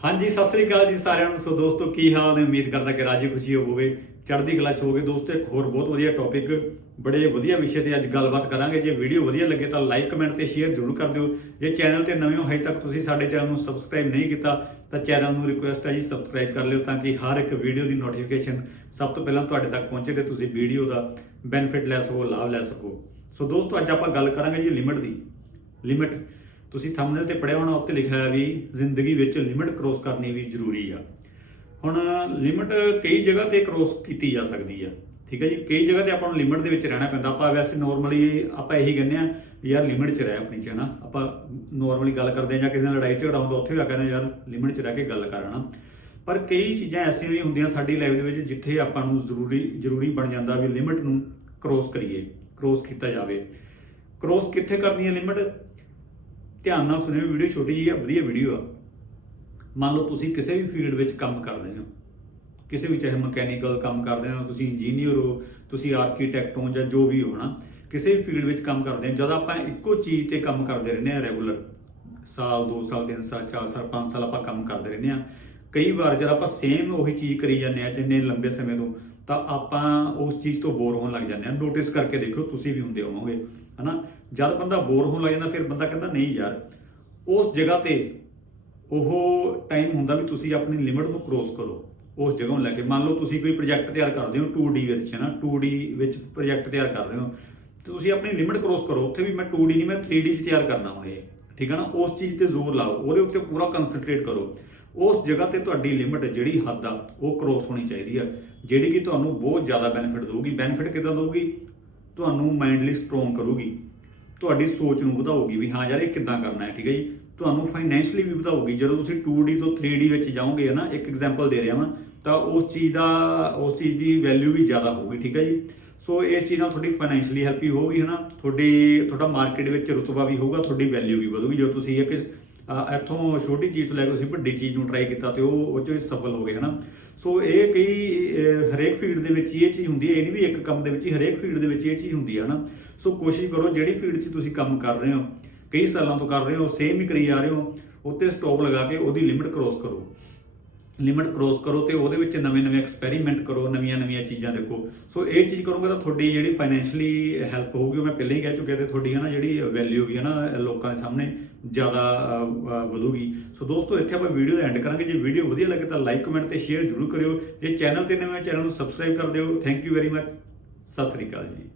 ਹਾਂਜੀ, ਸਤਿ ਸ੍ਰੀ ਅਕਾਲ ਜੀ ਸਾਰਿਆਂ ਨੂੰ। ਸੋ ਦੋਸਤੋ, ਕੀ ਹਾਲ ਨੇ? ਉਮੀਦ ਕਰਦਾ ਕਿ ਰਾਜੀ ਖੁਸ਼ੀ ਹੋਵੋਗੇ, ਚੜ੍ਹਦੀ ਕਲਾ ਚ ਹੋਵੋਗੇ। ਦੋਸਤੋ, ਇੱਕ ਹੋਰ ਬਹੁਤ ਵਧੀਆ ਟੌਪਿਕ ਬੜੇ ਵਧੀਆ ਵਿਸ਼ੇ ਤੇ ਅੱਜ ਗੱਲਬਾਤ ਕਰਾਂਗੇ। ਜੇ ਵੀਡੀਓ ਵਧੀਆ ਲੱਗੇ ਤਾਂ ਲਾਈਕ ਕਮੈਂਟ ਤੇ ਸ਼ੇਅਰ ਜ਼ਰੂਰ ਕਰ ਦਿਓ। ਜੇ ਚੈਨਲ ਤੇ ਨਵੇਂ ਹੋ, ਹਜੇ ਤੱਕ ਤੁਸੀਂ ਸਾਡੇ ਚੈਨਲ ਨੂੰ ਸਬਸਕ੍ਰਾਈਬ ਨਹੀਂ ਕੀਤਾ, ਤਾਂ ਚੈਨਲ ਨੂੰ ਰਿਕੁਐਸਟ ਹੈ ਜੀ ਸਬਸਕ੍ਰਾਈਬ ਕਰ ਲਿਓ ਤਾਂ ਕਿ ਹਰ ਇੱਕ ਵੀਡੀਓ ਦੀ ਨੋਟੀਫਿਕੇਸ਼ਨ ਸਭ ਤੋਂ ਪਹਿਲਾਂ ਤੁਹਾਡੇ ਤੱਕ ਪਹੁੰਚੇ ਤੇ ਤੁਸੀਂ ਵੀਡੀਓ ਦਾ ਬੈਨੀਫਿਟ ਲੈ ਸਕੋ, ਲਾਭ ਲੈ ਸਕੋ। ਸੋ ਦੋਸਤੋ, ਅੱਜ ਆਪਾਂ ਗੱਲ ਕਰਾਂਗੇ ਜੀ ਲਿਮਿਟ ਦੀ। ਲਿਮਿਟ ਤੁਸੀਂ ਥੰਬਨੇਲ ਤੇ ਪੜਿਆ ਹੋਣਾ, ਉੱਤੇ ਲਿਖਿਆ ਹੈ ਵੀ ਜ਼ਿੰਦਗੀ ਵਿੱਚ ਲਿਮਿਟ ਕ੍ਰੋਸ ਕਰਨੀ ਵੀ ਜ਼ਰੂਰੀ ਆ। ਹੁਣ ਲਿਮਿਟ ਕਈ ਜਗ੍ਹਾ ਤੇ ਕ੍ਰੋਸ ਕੀਤੀ ਜਾ ਸਕਦੀ ਆ। ਠੀਕ ਹੈ ਜੀ? ਕਈ ਜਗ੍ਹਾ ਤੇ ਆਪਾਂ ਨੂੰ ਲਿਮਿਟ ਦੇ ਵਿੱਚ ਰਹਿਣਾ ਪੈਂਦਾ। ਆਪਾਂ ਵੈਸੇ ਨਾਰਮਲੀ ਆਪਾਂ ਇਹੀ ਕਹਿੰਦੇ ਆ ਵੀ ਯਾਰ ਲਿਮਿਟ 'ਚ ਰਹਿ ਆਪਣੀ 'ਚ ਨਾ ਆਪਾਂ ਨਾਰਮਲੀ ਗੱਲ ਕਰਦੇ ਆ ਜਾਂ ਕਿਸੇ ਨਾਲ ਲੜਾਈ ਝਗੜਾ ਹੁੰਦਾ, ਉੱਥੇ ਵੀ ਆ ਕਹਿੰਦੇ ਯਾਰ ਲਿਮਿਟ 'ਚ ਰਹਿ ਕੇ ਗੱਲ ਕਰਨਾ ਪਰ ਕਈ ਚੀਜ਼ਾਂ ਐਸੀਆਂ ਵੀ ਹੁੰਦੀਆਂ ਸਾਡੀ ਲਾਈਫ ਦੇ ਵਿੱਚ ਜਿੱਥੇ ਆਪਾਂ ਨੂੰ ਜ਼ਰੂਰੀ ਜ਼ਰੂਰੀ ਬਣ ਜਾਂਦਾ ਵੀ ਲਿਮਿਟ ਨੂੰ ਕ੍ਰੋਸ ਕਰੀਏ ਕ੍ਰੋਸ ਕੀਤਾ ਜਾਵੇ। ਕ੍ਰੋਸ ਕਿੱਥੇ ਕਰਨੀ ਹੈ ਲਿਮਿਟ ਧਿਆਨ ਨਾਲ ਸੁਣਿਓ ਵੀਡੀਓ ਛੋਟੀ ਜਿਹੀ ਆ, ਵਧੀਆ ਵੀਡੀਓ ਆ। ਮੰਨ ਲਓ ਤੁਸੀਂ ਕਿਸੇ ਵੀ ਫੀਲਡ ਵਿੱਚ ਕੰਮ ਕਰਦੇ ਹੋ। ਕਿਸੇ ਵੀ ਚਾਹੇ ਮਕੈਨੀਕਲ ਕੰਮ ਕਰਦੇ ਹੋ, ਤੁਸੀਂ ਇੰਜੀਨੀਅਰ ਹੋ, ਤੁਸੀਂ ਆਰਕੀਟੈਕਟ ਹੋ ਜਾਂ ਜੋ ਵੀ ਹੋ ਨਾ, ਕਿਸੇ ਵੀ ਫੀਲਡ ਵਿੱਚ ਕੰਮ ਕਰਦੇ ਹੋ, ਜਦ ਆਪਾਂ ਇੱਕੋ ਚੀਜ਼ ਤੇ ਕੰਮ ਕਰਦੇ ਰਹਿੰਦੇ ਆ ਰੈਗੂਲਰ, ਸਾਲ 2 ਸਾਲ 3 ਸਾਲ 4 ਸਾਲ 5 ਸਾਲ ਆਪਾਂ ਕੰਮ ਕਰਦੇ ਰਹਿੰਦੇ ਆ ਕਈ ਵਾਰ ਜਦ ਆਪਾਂ ਸੇਮ ਉਹੀ ਚੀਜ਼ ਕਰੀ ਜਾਂਦੇ ਆ ਜਿੰਨੇ ਲੰਬੇ ਸਮੇਂ ਤੋਂ ਤਾਂ ਆਪਾਂ ਉਸ ਚੀਜ਼ ਤੋਂ ਬੋਰ ਹੋਣ ਲੱਗ ਜਾਂਦੇ ਹਾਂ। ਨੋਟਿਸ ਕਰਕੇ ਦੇਖੋ ਤੁਸੀਂ ਵੀ ਹੁੰਦੇ ਹੋਵੋਗੇ, ਹਨਾ? ਜਦ ਬੰਦਾ ਬੋਰ ਹੋਣ ਲੱਗ ਜਾਂਦਾ, ਫਿਰ ਬੰਦਾ ਕਹਿੰਦਾ, ਨਹੀਂ ਯਾਰ, ਉਸ ਜਗ੍ਹਾ ਤੇ ਉਹ ਟਾਈਮ ਹੁੰਦਾ ਵੀ ਤੁਸੀਂ ਆਪਣੀ ਲਿਮਿਟ ਨੂੰ ਕ੍ਰੋਸ ਕਰੋ, ਉਸ ਜਗ੍ਹਾ ਨੂੰ ਲੈ ਕੇ। ਮੰਨ ਲਓ ਤੁਸੀਂ ਕੋਈ ਪ੍ਰੋਜੈਕਟ ਤਿਆਰ ਕਰਦੇ ਹੋ 2D ਵਿੱਚ ਹੈ ਨਾ 2D ਵਿੱਚ ਪ੍ਰੋਜੈਕਟ ਤਿਆਰ ਕਰ ਰਹੇ ਹੋ। ਤੁਸੀਂ ਆਪਣੀ ਲਿਮਿਟ ਕ੍ਰੋਸ ਕਰੋ। ਉੱਥੇ ਵੀ ਮੈਂ 2D ਨਹੀਂ, ਮੈਂ 3D 'ਚ ਤਿਆਰ ਕਰਨਾ ਹੁਣ ਇਹ। ਠੀਕ ਹੈ ਨਾ, ਉਸ ਚੀਜ਼ ਤੇ ਜ਼ੋਰ ਲਾਓ, ਉਹਦੇ ਉੱਤੇ ਪੂਰਾ ਕਨਸੈਂਟਰੇਟ ਕਰੋ। ਉਸ ਜਗ੍ਹਾ ਤੇ ਤੁਹਾਡੀ ਲਿਮਿਟ ਜਿਹੜੀ ਹੱਦ ਆ, ਉਹ ਕ੍ਰੋਸ ਹੋਣੀ ਚਾਹੀਦੀ ਆ, ਜਿਹੜੀ ਕਿ ਤੁਹਾਨੂੰ ਬਹੁਤ ਜ਼ਿਆਦਾ ਬੈਨੀਫਿਟ ਦੇਊਗੀ। ਬੈਨੀਫਿਟ ਕਿਦਾਂ ਦੇਊਗੀ? ਤੁਹਾਨੂੰ ਮਾਈਂਡਲੀ ਸਟਰੋਂਗ ਕਰੂਗੀ। ਤੁਹਾਡੀ ਸੋਚ ਨੂੰ ਵਧਾਊਗੀ ਵੀ ਹਾਂ ਯਾਰ, ਇਹ ਕਿੱਦਾਂ ਕਰਨਾ ਹੈ, ਠੀਕ ਹੈ ਜੀ? ਤੁਹਾਨੂੰ ਫਾਈਨੈਂਸ਼ਲੀ ਵੀ ਵਧਾਊਗੀ। ਜਦੋਂ ਤੁਸੀਂ 2D ਤੋਂ 3D ਵਿੱਚ ਜਾਓਗੇ ਨਾ ਇੱਕ ਐਗਜ਼ਾਮਪਲ ਦੇ ਰਿਹਾ ਹਾਂ ਤਾਂ ਉਸ ਚੀਜ਼ ਦਾ, ਉਸ ਚੀਜ਼ ਦੀ ਵੈਲਿਊ ਵੀ ਜ਼ਿਆਦਾ ਹੋਊਗੀ, ਠੀਕ ਹੈ ਜੀ? ਸੋ ਇਸ ਚੀਜ਼ ਨਾਲ ਤੁਹਾਡੀ ਫਾਈਨੈਂਸ਼ਲੀ ਹੈਲਪ ਵੀ ਹੋਊਗੀ, ਹਨਾ? ਤੁਹਾਡੀ, ਤੁਹਾਡਾ ਮਾਰਕੀਟ ਵਿੱਚ ਰੁਤਬਾ ਵੀ ਹੋਊਗਾ, ਤੁਹਾਡੀ ਵੈਲਿਊ ਵੀ ਵਧੂਗੀ। ਜਦੋਂ ਤੁਸੀਂ ਇੱਕ ਇੱਥੋਂ ਛੋਟੀ ਚੀਜ਼ ਤੋਂ ਲੈ ਕੇ ਤੁਸੀਂ ਵੱਡੀ ਚੀਜ਼ ਨੂੰ ਟਰਾਈ ਕੀਤਾ ਤੇ ਉਹ ਉਹ 'ਚ ਸਫਲ ਹੋ ਗਏ, ਹਨਾ? ਸੋ ਇਹ ਕਈ ਹਰੇਕ ਫੀਲਡ ਦੇ ਵਿੱਚ ਇਹ ਚੀਜ਼ ਹੁੰਦੀ ਹੈ। ਇਹ ਨਹੀਂ ਵੀ ਇੱਕ ਕੰਮ ਦੇ ਵਿੱਚ ਹੀ ਹਰੇਕ ਫੀਲਡ ਦੇ ਵਿੱਚ ਇਹ ਚੀਜ਼ ਹੁੰਦੀ ਹੈ, ਹਨਾ? ਸੋ ਕੋਸ਼ਿਸ਼ ਕਰੋ ਜਿਹੜੀ ਫੀਲਡ 'ਚ ਤੁਸੀਂ ਕੰਮ ਕਰ ਰਹੇ ਹੋ, ਕਈ ਸਾਲਾਂ ਤੋਂ ਕਰ ਰਹੇ ਹੋ ਸੇਮ ਹੀ ਕਰੀ ਜਾ ਰਹੇ ਹੋ, ਉੱਤੇ ਸਟਾਪ ਲਗਾ ਕੇ ਉਹਦੀ ਲਿਮਿਟ ਕ੍ਰੋਸ ਕਰੋ। ਲਿਮਿਟ ਕ੍ਰੋਸ ਕਰੋ ਤੇ ਉਹਦੇ ਵਿੱਚ ਨਵੇਂ-ਨਵੇਂ ਐਕਸਪੈਰੀਮੈਂਟ ਕਰੋ ਨਵੀਆਂ-ਨਵੀਆਂ ਚੀਜ਼ਾਂ ਦੇਖੋ। ਸੋ ਇਹ ਚੀਜ਼ ਕਰੋਗੇ ਤਾਂ ਤੁਹਾਡੀ ਜਿਹੜੀ ਫਾਈਨੈਂਸ਼ਲੀ ਹੈਲਪ ਹੋਊਗੀ, ਉਹ ਮੈਂ ਪਹਿਲਾਂ ਹੀ ਕਹਿ ਚੁੱਕਿਆ ਤੇ ਤੁਹਾਡੀ ਹੈ ਨਾ ਜਿਹੜੀ ਵੈਲਿਊ ਵੀ ਹੈ ਨਾ ਲੋਕਾਂ ਦੇ ਸਾਹਮਣੇ ਜ਼ਿਆਦਾ ਵਧੂਗੀ। ਸੋ ਦੋਸਤੋ, ਇੱਥੇ ਆਪਾਂ ਵੀਡੀਓ ਦਾ ਐਂਡ ਕਰਾਂਗੇ। ਜੇ ਵੀਡੀਓ ਵਧੀਆ ਲੱਗੇ ਤਾਂ ਲਾਈਕ ਕਮੈਂਟ ਤੇ ਸ਼ੇਅਰ ਜ਼ਰੂਰ ਕਰਿਓ। ਜੇ ਚੈਨਲ ਤੇ ਨਵੇਂ ਚੈਨਲ ਨੂੰ ਸਬਸਕ੍ਰਾਈਬ ਕਰ ਦਿਓ। Thank you very much Sat Sri ਅਕਾਲ ਜੀ।